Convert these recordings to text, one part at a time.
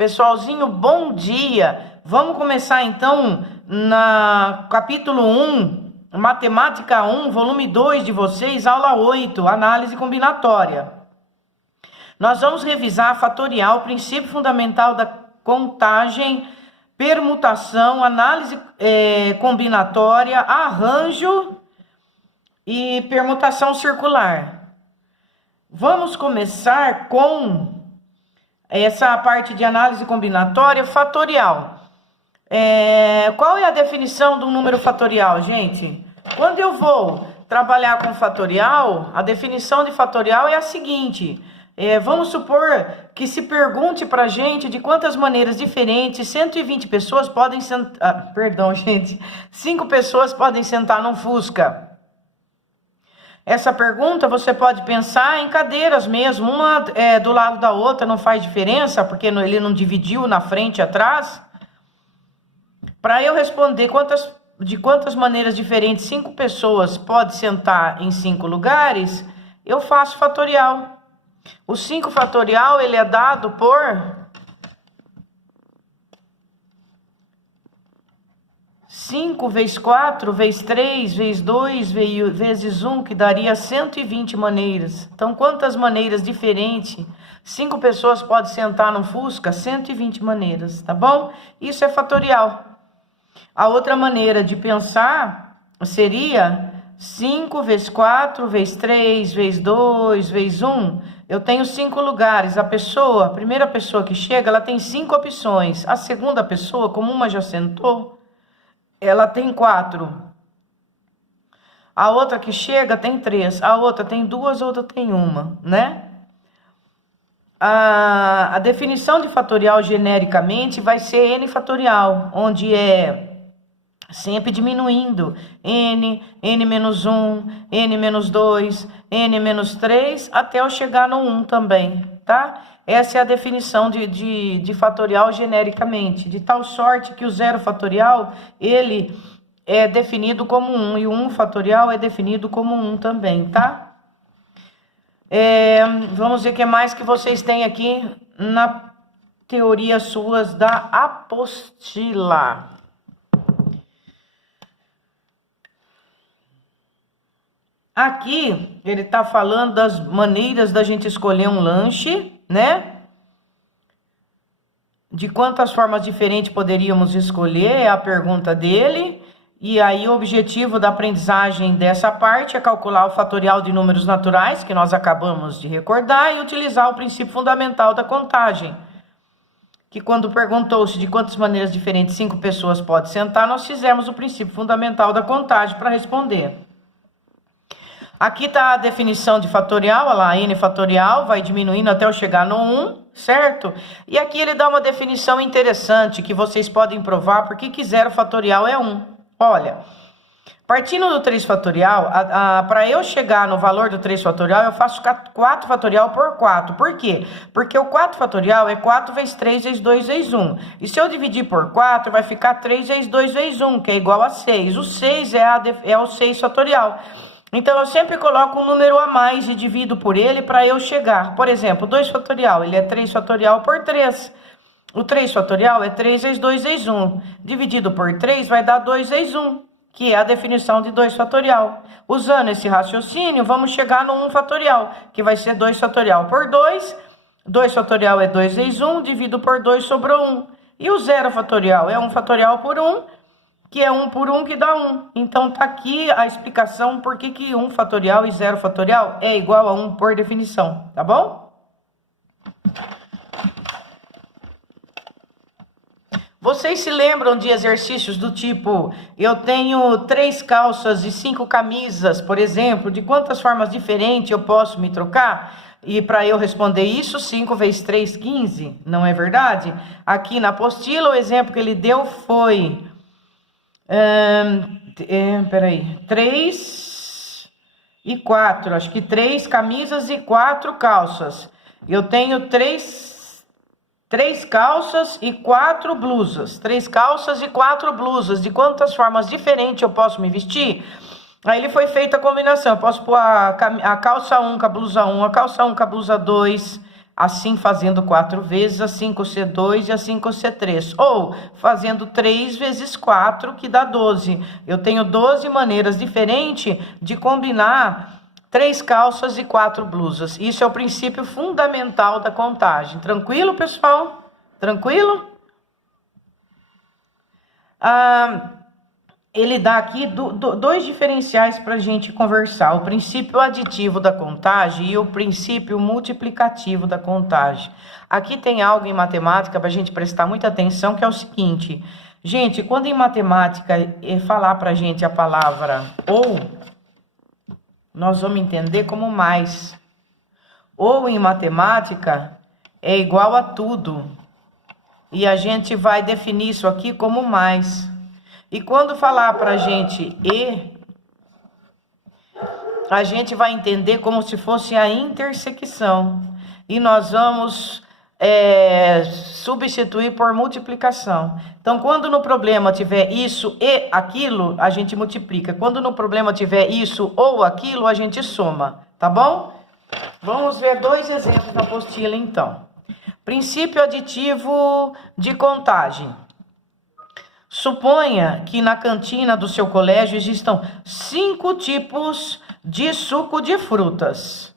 Pessoalzinho, bom dia! Vamos começar então na capítulo 1, Matemática 1, volume 2 de vocês, aula 8, análise combinatória. Nós vamos revisar fatorial, princípio fundamental da contagem, permutação, análise combinatória, arranjo e permutação circular. Vamos começar com essa parte de análise combinatória, fatorial. Qual é a definição do número fatorial, gente? Quando eu vou trabalhar com fatorial, a definição de fatorial é a seguinte: vamos supor que se pergunte para a gente de quantas maneiras diferentes 120 pessoas podem sentar... 5 pessoas podem sentar num Fusca. Essa pergunta você pode pensar em cadeiras mesmo, uma do lado da outra, não faz diferença, porque ele não dividiu na frente e atrás. Para eu responder de quantas maneiras diferentes 5 pessoas podem sentar em 5 lugares, eu faço fatorial. O 5 fatorial ele é dado por 5 vezes 4, vezes 3, vezes 2, vezes 1, que daria 120 maneiras. Então, quantas maneiras diferentes 5 pessoas podem sentar no Fusca? 120 maneiras, tá bom? Isso é fatorial. A outra maneira de pensar seria 5 vezes 4, vezes 3, vezes 2, vezes 1. Eu tenho 5 lugares. A primeira pessoa que chega, ela tem 5 opções. A segunda pessoa, como uma já sentou, ela tem 4. A outra que chega tem 3. A outra tem 2, a outra tem 1, né? A definição de fatorial genericamente vai ser n fatorial, onde é sempre diminuindo. n menos 1, n menos 2, n menos 3, até eu chegar no 1 também, tá? Essa é a definição de fatorial genericamente, de tal sorte que o zero fatorial, ele é definido como 1, e o 1 fatorial é definido como 1 também, tá? Vamos ver o que mais que vocês têm aqui na teoria suas da apostila. Aqui, ele está falando das maneiras da gente escolher um lanche, né? De quantas formas diferentes poderíamos escolher, é a pergunta dele. E aí, o objetivo da aprendizagem dessa parte é calcular o fatorial de números naturais, que nós acabamos de recordar, e utilizar o princípio fundamental da contagem. Que quando perguntou-se de quantas maneiras diferentes 5 pessoas podem sentar, nós fizemos o princípio fundamental da contagem para responder. Aqui está a definição de fatorial, olha lá, n fatorial, vai diminuindo até eu chegar no 1, certo? E aqui ele dá uma definição interessante que vocês podem provar porque que zero fatorial é 1. Olha, partindo do 3 fatorial, para eu chegar no valor do 3 fatorial, eu faço 4 fatorial por 4. Por quê? Porque o 4 fatorial é 4 vezes 3 vezes 2 vezes 1. E se eu dividir por 4, vai ficar 3 vezes 2 vezes 1, que é igual a 6. O 6 é o 6 fatorial. Então, eu sempre coloco um número a mais e divido por ele para eu chegar. Por exemplo, 2 fatorial, ele é 3 fatorial por 3. O 3 fatorial é 3 vezes 2 vezes 1. Dividido por 3 vai dar 2 vezes 1, que é a definição de 2 fatorial. Usando esse raciocínio, vamos chegar no 1 fatorial, que vai ser 2 fatorial por 2. 2 fatorial é 2 vezes 1, divido por 2 sobrou 1. E o 0 fatorial é 1 fatorial por 1. Que é 1 por 1 que dá 1. Então, tá aqui a explicação por que 1 fatorial e 0 fatorial é igual a 1 por definição, tá bom? Vocês se lembram de exercícios do tipo, eu tenho 3 calças e 5 camisas, por exemplo, de quantas formas diferentes eu posso me trocar? E para eu responder isso, 5 vezes 3, 15, não é verdade? Aqui na apostila, o exemplo que ele deu foi... 3 e 4, acho que 3 camisas e 4 calças. Eu tenho 3 calças e 4 blusas. 3 calças e 4 blusas. De quantas formas diferentes eu posso me vestir? Aí ele foi feita a combinação. Eu posso pôr a calça 1 com a blusa 1, a calça 1 com a blusa 2, assim fazendo 4 vezes, a 5C2 e a 5C3. Ou fazendo 3 vezes 4, que dá 12. Eu tenho 12 maneiras diferentes de combinar 3 calças e 4 blusas. Isso é o princípio fundamental da contagem. Tranquilo, pessoal? Tranquilo? Ele dá aqui dois diferenciais para a gente conversar: o princípio aditivo da contagem e o princípio multiplicativo da contagem. Aqui tem algo em matemática para a gente prestar muita atenção, que é o seguinte: gente, quando em matemática falar para a gente a palavra ou, nós vamos entender como mais. Ou em matemática é igual a tudo, e a gente vai definir isso aqui como mais. E quando falar para a gente a gente vai entender como se fosse a intersecção. E nós vamos substituir por multiplicação. Então, quando no problema tiver isso e aquilo, a gente multiplica. Quando no problema tiver isso ou aquilo, a gente soma. Tá bom? Vamos ver 2 exemplos na apostila, então. Princípio aditivo de contagem. Suponha que na cantina do seu colégio existam 5 tipos de suco de frutas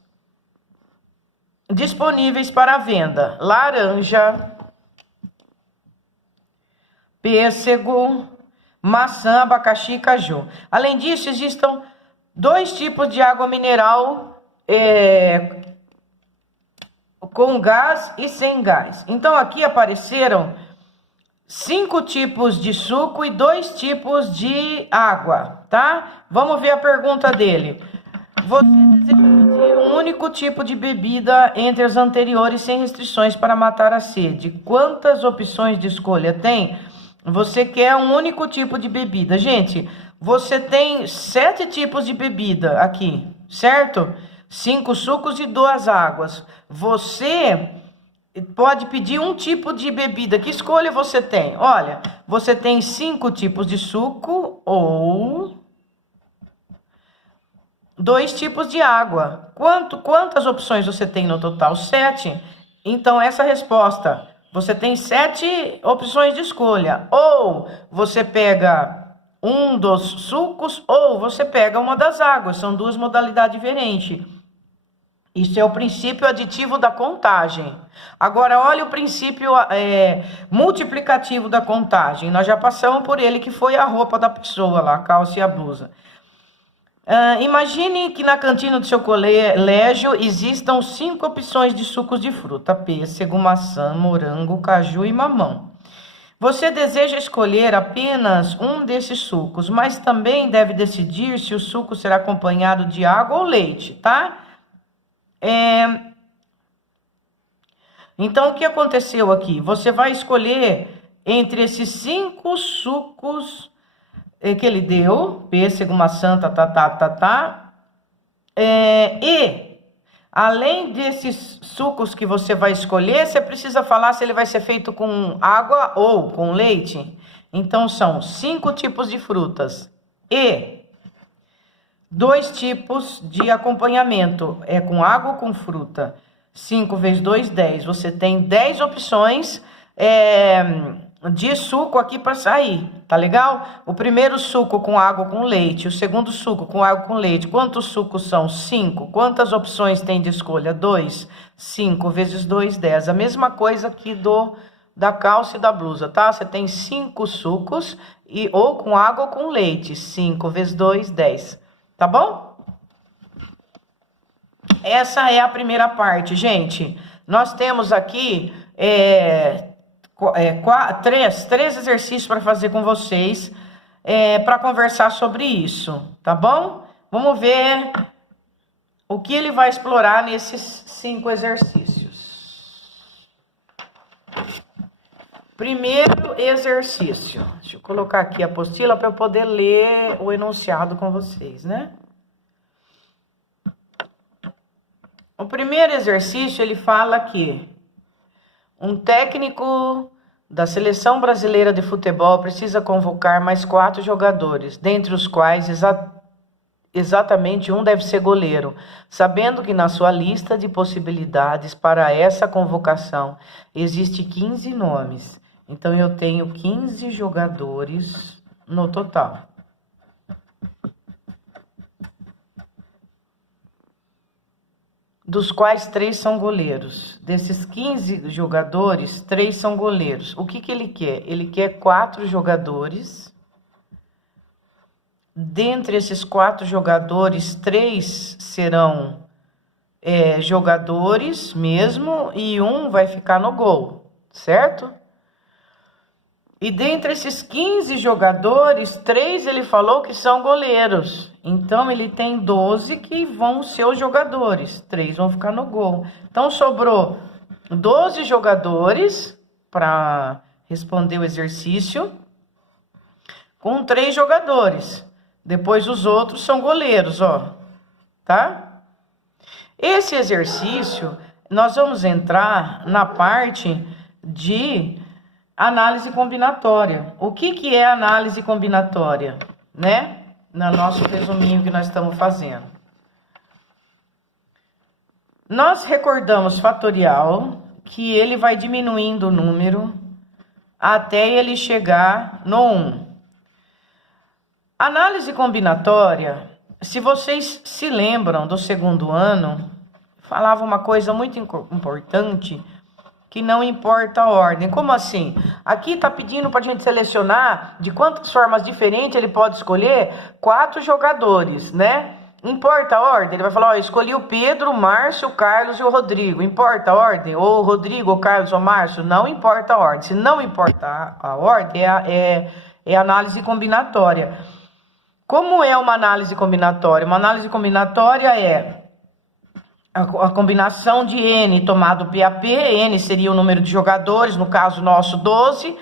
disponíveis para venda: laranja, pêssego, maçã, abacaxi e caju. Além disso, existam 2 tipos de água mineral com gás e sem gás. Então, aqui apareceram 5 tipos de suco e 2 tipos de água, tá? Vamos ver a pergunta dele. Você deseja pedir um único tipo de bebida entre as anteriores sem restrições para matar a sede. Quantas opções de escolha tem? Você quer um único tipo de bebida. Gente, você tem 7 tipos de bebida aqui, certo? 5 sucos e 2 águas. Você pode pedir um tipo de bebida. Que escolha você tem? Olha, você tem 5 tipos de suco ou 2 tipos de água. Quantas opções você tem no total? 7. Então, essa resposta, você tem 7 opções de escolha. Ou você pega um dos sucos, ou você pega uma das águas. São 2 modalidades diferentes. Isso é o princípio aditivo da contagem. Agora, olha o princípio multiplicativo da contagem. Nós já passamos por ele, que foi a roupa da pessoa lá, a calça e a blusa. Imagine que na cantina do seu colégio existam 5 opções de sucos de fruta: pêssego, maçã, morango, caju e mamão. Você deseja escolher apenas um desses sucos, mas também deve decidir se o suco será acompanhado de água ou leite, tá? Então, o que aconteceu aqui? Você vai escolher entre esses 5 sucos que ele deu: pêssego, maçã, e além desses sucos que você vai escolher, você precisa falar se ele vai ser feito com água ou com leite. Então, são 5 tipos de frutas e 2 tipos de acompanhamento, com água ou com fruta. 5 vezes 2, 10. Você tem 10 opções de suco aqui para sair, tá legal? O primeiro suco com água ou com leite, o segundo suco com água ou com leite. Quantos sucos são? 5. Quantas opções tem de escolha? 2. 5 vezes 2, 10. A mesma coisa aqui da calça e da blusa, tá? Você tem 5 sucos ou com água ou com leite. 5 vezes 2, 10. Tá bom? Essa é a primeira parte, gente. Nós temos aqui 3 exercícios para fazer com vocês, para conversar sobre isso, tá bom? Vamos ver o que ele vai explorar nesses 5 exercícios. Primeiro exercício. Deixa eu colocar aqui a apostila para eu poder ler o enunciado com vocês, né? O primeiro exercício, ele fala que um técnico da seleção brasileira de futebol precisa convocar mais 4 jogadores, dentre os quais exatamente um deve ser goleiro, sabendo que na sua lista de possibilidades para essa convocação existe 15 nomes. Então eu tenho 15 jogadores no total. Dos quais 3 são goleiros. Desses 15 jogadores, 3 são goleiros. O que ele quer? Ele quer 4 jogadores. Dentre esses 4 jogadores, 3 serão jogadores mesmo e um vai ficar no gol, certo? E dentre esses 15 jogadores, 3 ele falou que são goleiros. Então, ele tem 12 que vão ser os jogadores. 3 vão ficar no gol. Então, sobrou 12 jogadores para responder o exercício com 3 jogadores. Depois, os outros são goleiros, ó. Tá? Esse exercício, nós vamos entrar na parte de análise combinatória. O que é análise combinatória, né? No nosso resuminho que nós estamos fazendo. Nós recordamos fatorial, que ele vai diminuindo o número até ele chegar no 1. Análise combinatória, se vocês se lembram do segundo ano, falava uma coisa muito importante, que não importa a ordem. Como assim? Aqui está pedindo para a gente selecionar de quantas formas diferentes ele pode escolher 4 jogadores, né? Importa a ordem? Ele vai falar, ó, escolhi o Pedro, o Márcio, o Carlos e o Rodrigo. Importa a ordem? Ou o Rodrigo, o Carlos ou o Márcio? Não importa a ordem. Se não importa a ordem, é análise combinatória. Como é uma análise combinatória? Uma análise combinatória é a combinação de N tomado PAP, N seria o número de jogadores, no caso nosso 12,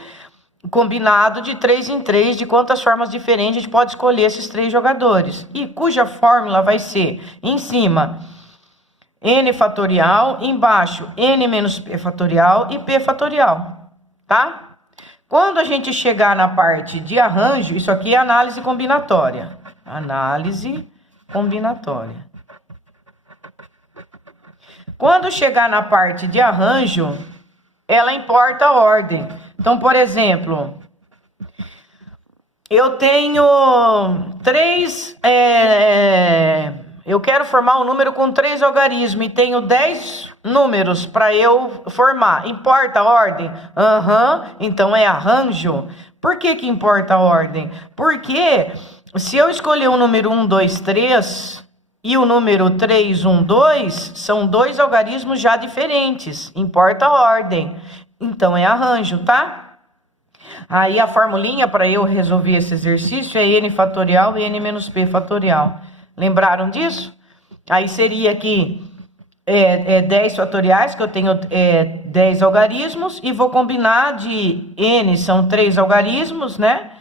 combinado de 3 em 3, de quantas formas diferentes a gente pode escolher esses 3 jogadores. E cuja fórmula vai ser, em cima, N fatorial, embaixo, N menos P fatorial e P fatorial, tá? Quando a gente chegar na parte de arranjo, isso aqui é análise combinatória. Análise combinatória. Quando chegar na parte de arranjo, ela importa a ordem. Então, por exemplo, eu tenho 3... eu quero formar um número com 3 algarismos e tenho 10 números para eu formar. Importa a ordem? Então é arranjo. Por que importa a ordem? Porque se eu escolher o número 1, 2, 3... e o número 3, 1, 2 são 2 algarismos já diferentes. Importa a ordem. Então, é arranjo, tá? Aí, a formulinha para eu resolver esse exercício é N fatorial e N menos P fatorial. Lembraram disso? Aí, seria aqui 10 fatoriais, que eu tenho 10 algarismos. E vou combinar de N, são 3 algarismos, né?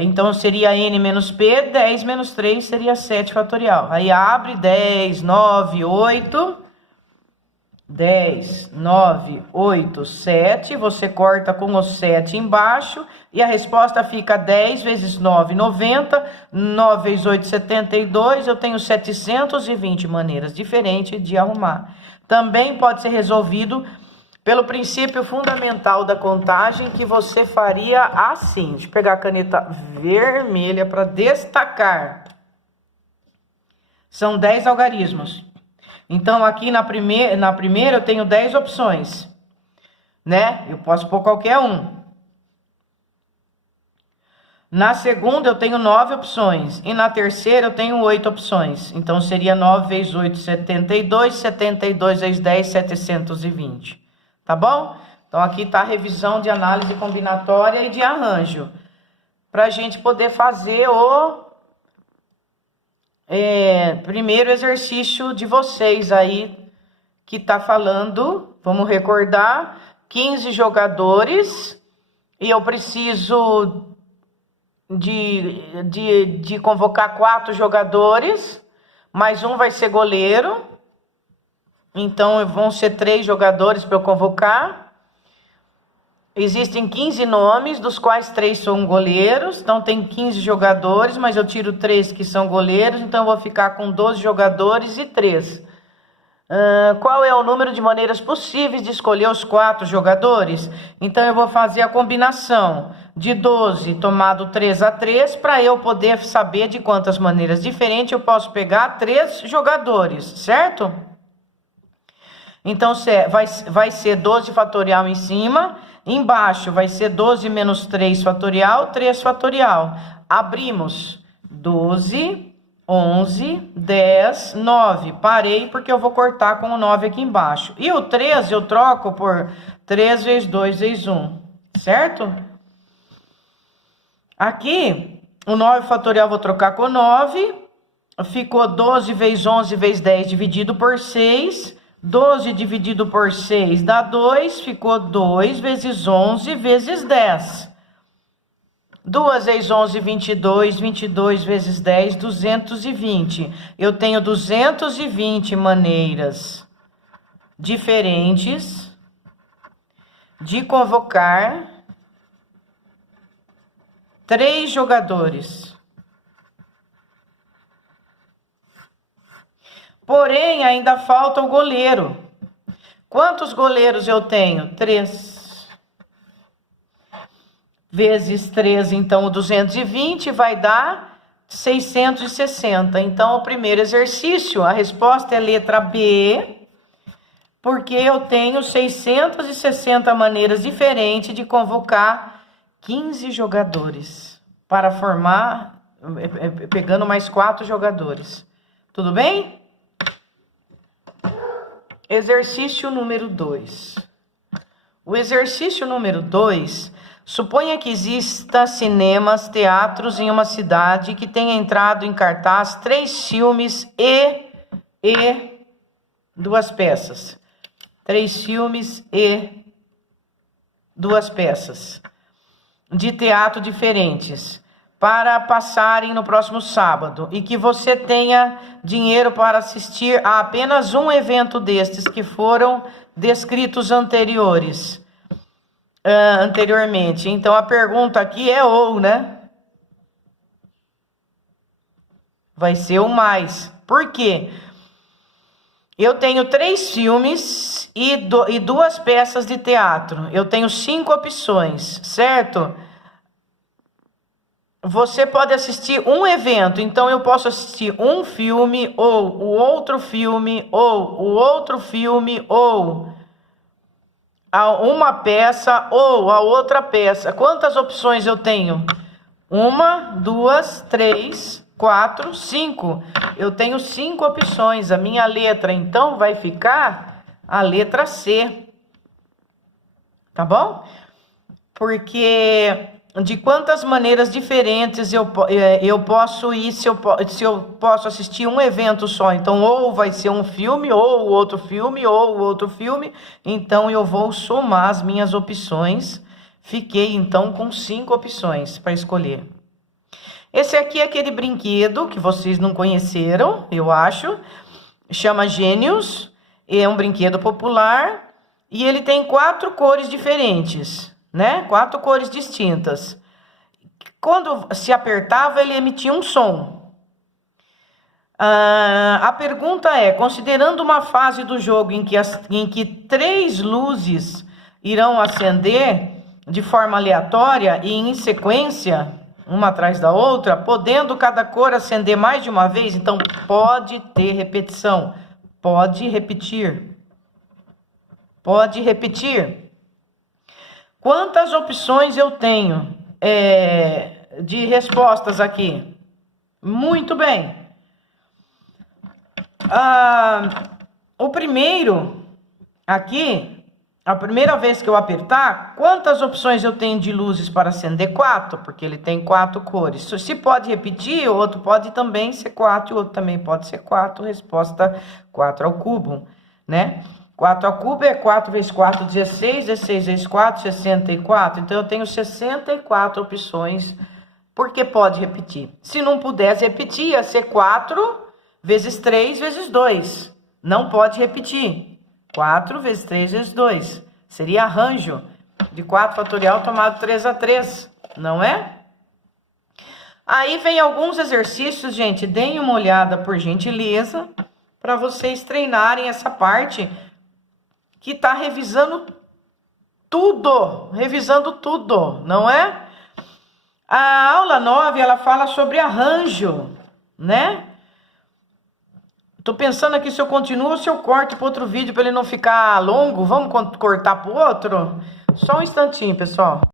Então, seria N menos P, 10 menos 3 seria 7 fatorial. Aí, abre 10, 9, 8, 10, 9, 8, 7. Você corta com o 7 embaixo e a resposta fica 10 vezes 9, 90. 9 vezes 8, 72. Eu tenho 720 maneiras diferentes de arrumar. Também pode ser resolvido pelo princípio fundamental da contagem, que você faria assim. Deixa eu pegar a caneta vermelha para destacar. São 10 algarismos. Então, aqui na primeira eu tenho 10 opções, né? Eu posso pôr qualquer um. Na segunda eu tenho 9 opções. E na terceira eu tenho 8 opções. Então, seria 9 vezes 8, 72. 72 vezes 10, 720. Tá bom? Então, aqui está a revisão de análise combinatória e de arranjo. Para a gente poder fazer o primeiro exercício de vocês aí, que está falando, vamos recordar, 15 jogadores. E eu preciso de convocar 4 jogadores, mais um vai ser goleiro. Então, vão ser 3 jogadores para eu convocar. Existem 15 nomes, dos quais 3 são goleiros, então tem 15 jogadores, mas eu tiro 3 que são goleiros, então eu vou ficar com 12 jogadores e 3. Qual é o número de maneiras possíveis de escolher os 4 jogadores? Então eu vou fazer a combinação de 12 tomado 3 a 3, para eu poder saber de quantas maneiras diferentes eu posso pegar 3 jogadores, certo? Então vai ser 12 fatorial em cima, embaixo vai ser 12 menos 3 fatorial, 3 fatorial. Abrimos 12, 11, 10, 9. Parei porque eu vou cortar com o 9 aqui embaixo. E o 3 eu troco por 3 vezes 2 vezes 1, certo? Aqui, o 9 fatorial vou trocar com 9. Ficou 12 vezes 11 vezes 10 dividido por 6. 12 dividido por 6 dá 2. Ficou 2 vezes 11 vezes 10. 2 vezes 11, 22. 22 vezes 10, 220. Eu tenho 220 maneiras diferentes de convocar 3 jogadores. Porém, ainda falta o goleiro. Quantos goleiros eu tenho? 3. Vezes 3, então, o 220 vai dar 660. Então, o primeiro exercício, a resposta é letra B, porque eu tenho 660 maneiras diferentes de convocar 15 jogadores para formar, pegando mais 4 jogadores. Tudo bem? Exercício número 2. O exercício número 2, suponha que exista cinemas, teatros em uma cidade que tenha entrado em cartaz 3 filmes e 2 peças. 3 filmes e 2 peças de teatro diferentes para passarem no próximo sábado, e que você tenha dinheiro para assistir a apenas um evento destes que foram descritos anteriormente. Então a pergunta aqui é ou, né? Vai ser o mais. Por quê? Eu tenho 3 filmes e 2 peças de teatro. Eu tenho 5 opções, certo? Você pode assistir um evento, então eu posso assistir um filme, ou o outro filme, ou o outro filme, ou uma peça, ou a outra peça. Quantas opções eu tenho? 1, 2, 3, 4, 5. Eu tenho 5 opções. A minha letra, então, vai ficar a letra C. Tá bom? Porque de quantas maneiras diferentes eu posso ir, se eu posso assistir um evento só. Então, ou vai ser um filme, ou outro filme, ou outro filme. Então, eu vou somar as minhas opções. Fiquei, então, com 5 opções para escolher. Esse aqui é aquele brinquedo que vocês não conheceram, eu acho. Chama Gênios. É um brinquedo popular. E ele tem 4 cores diferentes, né? 4 cores distintas. Quando se apertava, ele emitia um som. A pergunta é, considerando uma fase do jogo em que 3 luzes irão acender de forma aleatória e em sequência, uma atrás da outra, podendo cada cor acender mais de uma vez, então pode ter repetição. Pode repetir. Pode repetir. Quantas opções eu tenho de respostas aqui? Muito bem. O primeiro, aqui, a primeira vez que eu apertar, quantas opções eu tenho de luzes para acender? 4, porque ele tem 4 cores. Se pode repetir, o outro pode também ser 4, e o outro também pode ser 4. Resposta 4 ao cubo, né? 4 ao cubo é 4 vezes 4, 16. 16 vezes 4, 64. Então, eu tenho 64 opções, porque pode repetir. Se não pudesse repetir, ia ser 4 vezes 3 vezes 2. Não pode repetir. 4 vezes 3 vezes 2. Seria arranjo. de 4 fatorial tomado 3 a 3, não é? Aí vem alguns exercícios, gente, deem uma olhada por gentileza, para vocês treinarem essa parte que tá revisando tudo, não é? A aula 9, ela fala sobre arranjo, né? Tô pensando aqui se eu continuo ou se eu corto para outro vídeo para ele não ficar longo. Vamos cortar para o outro? Só um instantinho, pessoal.